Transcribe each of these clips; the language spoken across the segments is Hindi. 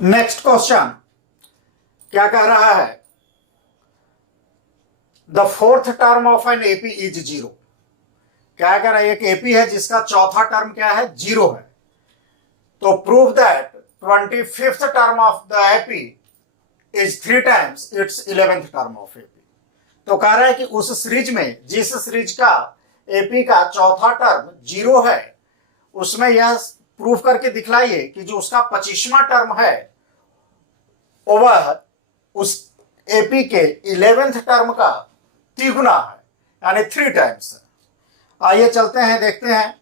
नेक्स्ट क्वेश्चन क्या कह रहा है? The fourth term of an AP is zero. क्या कह रहा है? एक एपी है जिसका चौथा टर्म क्या है? जीरो है। तो prove that 25th term of the AP is 3 times it's 11th term of AP. तो कह रहा है कि उस सीरीज में, जिस सीरीज का एपी का चौथा टर्म जीरो है, उसमें यह प्रूफ करके दिखलाइए कि जो उसका 25वां टर्म है वह उस एपी के 11th टर्म का तिगुना है, यानी 3 टाइम्स है। आइए चलते हैं, देखते हैं।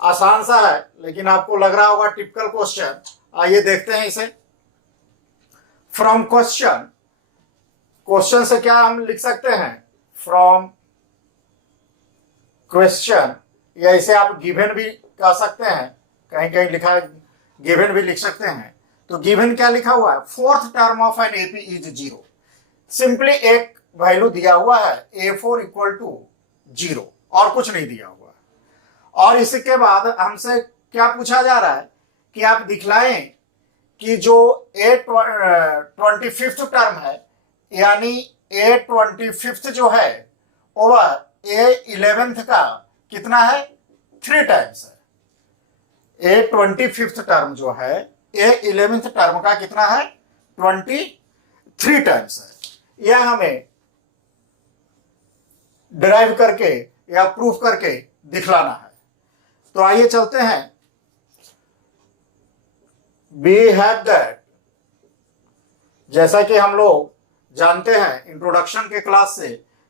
आसान सा है लेकिन आपको लग रहा होगा टिपिकल क्वेश्चन। आइए देखते हैं इसे। फ्रॉम क्वेश्चन, क्वेश्चन से क्या हम लिख सकते हैं? फ्रॉम क्वेश्चन, या इसे आप गिवन भी कह सकते हैं, कहीं कहीं लिखा है गिवन भी लिख सकते हैं। तो गिवन क्या लिखा हुआ है? Fourth term of an AP is zero. Simply एक वैल्यू दिया हुआ है A4 इक्वल टू 0, और कुछ नहीं दिया हुआ है। और इसके बाद हमसे क्या पूछा जा रहा है कि आप दिखलाएं कि जो A25th टर्म है, यानी A25th जो है वह A11th का कितना है? 3 टाइम्स है। A25th टर्म जो है A11th टर्म का कितना है? 23 टाइम्स है। यह हमें डिराइव करके या प्रूफ करके दिखलाना है। तो आइए चलते हैं। वी हैव दैट, जैसा कि हम लोग जानते हैं इंट्रोडक्शन के क्लास से,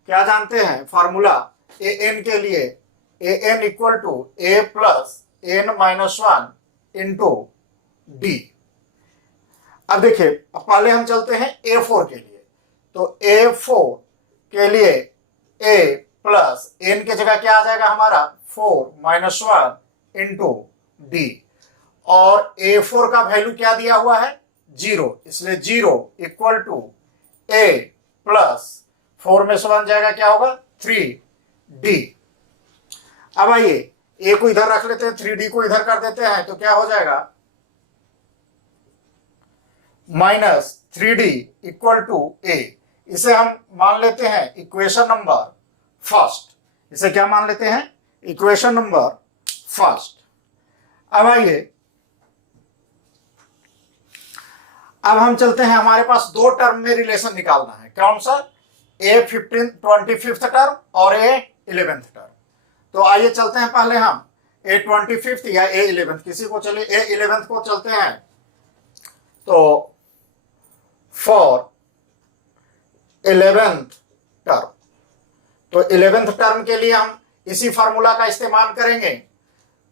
क्या जानते हैं? फॉर्मूला an के लिए an equal to a plus n-1 into d. अब देखिए, पहले हम चलते हैं A4 के लिए। तो A4 के लिए a प्लस n की जगह क्या आ जाएगा हमारा? 4-1 इंटू डी। और A4 का वैल्यू क्या दिया हुआ है? 0, इसलिए 0 इक्वल टू a प्लस 4 में से 1 जाएगा, क्या होगा? 3d। अब आइए a को इधर रख लेते हैं, 3d को इधर कर देते हैं, तो क्या हो जाएगा? -3d equal to a। इसे हम मान लेते हैं इक्वेशन नंबर फर्स्ट। इसे क्या मान लेते हैं? Equation number first. अब आइए, अब हम चलते हैं, हमारे पास दो टर्म में रिलेशन निकालना है। कौन सा? A25th टर्म और A11th टर्म। तो आइए चलते हैं, पहले हम A25th या A11th, किसी को चलिए A11th को चलते हैं। तो फॉर 11th टर्म, तो 11th टर्म के लिए हम इसी फॉर्मूला का इस्तेमाल करेंगे।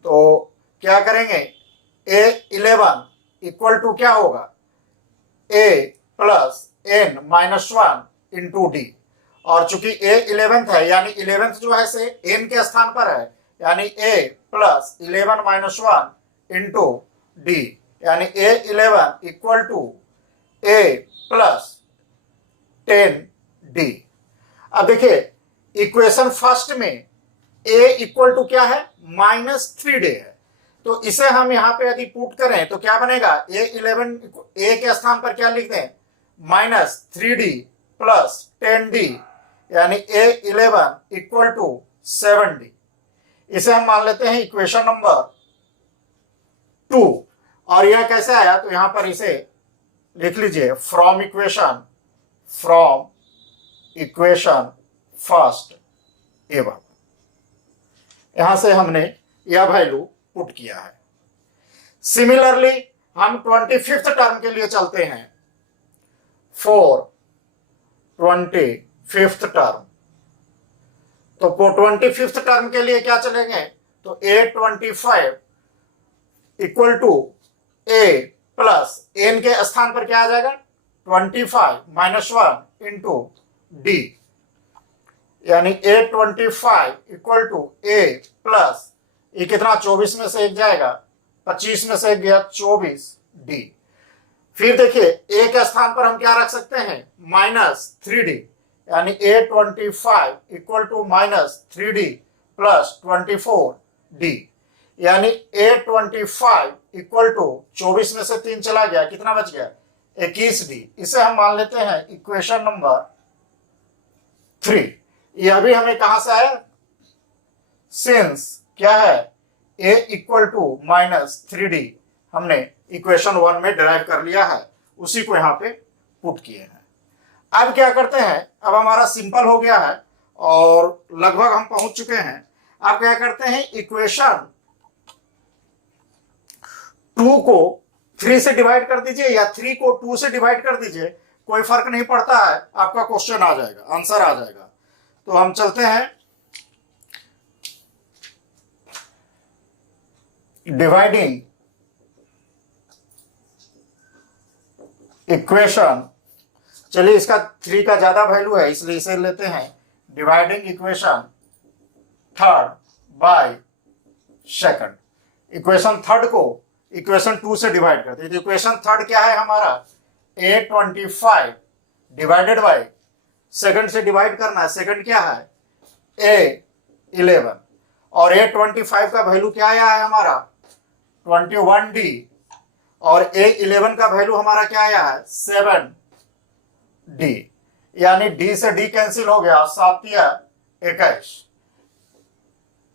तो क्या करेंगे? A11 इक्वल टू क्या होगा? a plus n-1 into D. और चूंकि A11th है, यानी 11th जो है से n के स्थान पर है, यानी a प्लस 11-1 इंटू डी, यानी A11 equal to a plus 10d। अब देखिए, इक्वेशन फर्स्ट में a इक्वल टू क्या है? -3d है। तो इसे हम यहां पे यदि पुट करें तो क्या बनेगा? A11 a के स्थान पर क्या लिख दें? -3d प्लस 10d, यानी A11 इक्वल टू 7d। इसे हम मान लेते हैं इक्वेशन नंबर 2। और यह कैसे आया? तो यहां पर इसे लिख लीजिए, फ्रॉम इक्वेशन फर्स्ट एवं। यहां से हमने यह वैल्यू पुट किया है। सिमिलरली हम 25th टर्म के लिए चलते हैं। फॉर 25th टर्म, तो 25th टर्म के लिए क्या चलेंगे? तो A25 equal to a plus n के स्थान पर क्या आ जाएगा? 25-1 इंटू डी, यानी A25 equal to a plus, ये कितना? 24 में से 1 जाएगा, 25 में से 1 गया, 24d। फिर देखिए a के स्थान पर हम क्या रख सकते हैं? -3d, यानी A25 equal to -3d plus 24d। यानी A25 इक्वल टू 24 में से 3 चला गया, कितना बच गया 21D। इसे हम मान लेते हैं इक्वेशन नंबर 3। यह भी हमें कहां से आया, सिंस क्या है A इक्वल टू -3D हमने इक्वेशन 1 में डिराइव कर लिया है, उसी को यहां पे पुट किए हैं। अब क्या करते हैं, अब हमारा सिंपल हो गया है और लगभग हम पहुंच चुके हैं। अब क्या करते हैं, इक्वेशन 2 को 3 से डिवाइड कर दीजिए या 3 को 2 से डिवाइड कर दीजिए, कोई फर्क नहीं पड़ता है, आपका क्वेश्चन आ जाएगा, आंसर आ जाएगा। तो हम चलते हैं डिवाइडिंग इक्वेशन, चलिए इसका 3 का ज्यादा वैल्यू है इसलिए इसे लेते हैं, dividing equation third by second. Equation third को इक्वेशन 2 से डिवाइड करते हैं, तो इक्वेशन थर्ड क्या है हमारा, A25 डिवाइडेड बाय सेकंड से डिवाइड करना है, सेकंड क्या है A11 और A25 का वैल्यू क्या आया है हमारा 21D और A11 का वैल्यू हमारा क्या आया है 7D, यानी D से D कैंसिल हो गया, 7 या 21,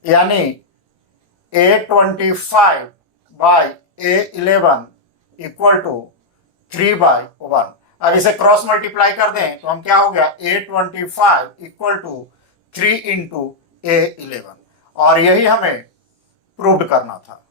यानी A25 bye A11 equal to 3/1। अब इसे क्रॉस मल्टीप्लाई कर दें तो हम क्या हो गया A25 equal to 3 into A11, और यही हमें प्रूव करना था।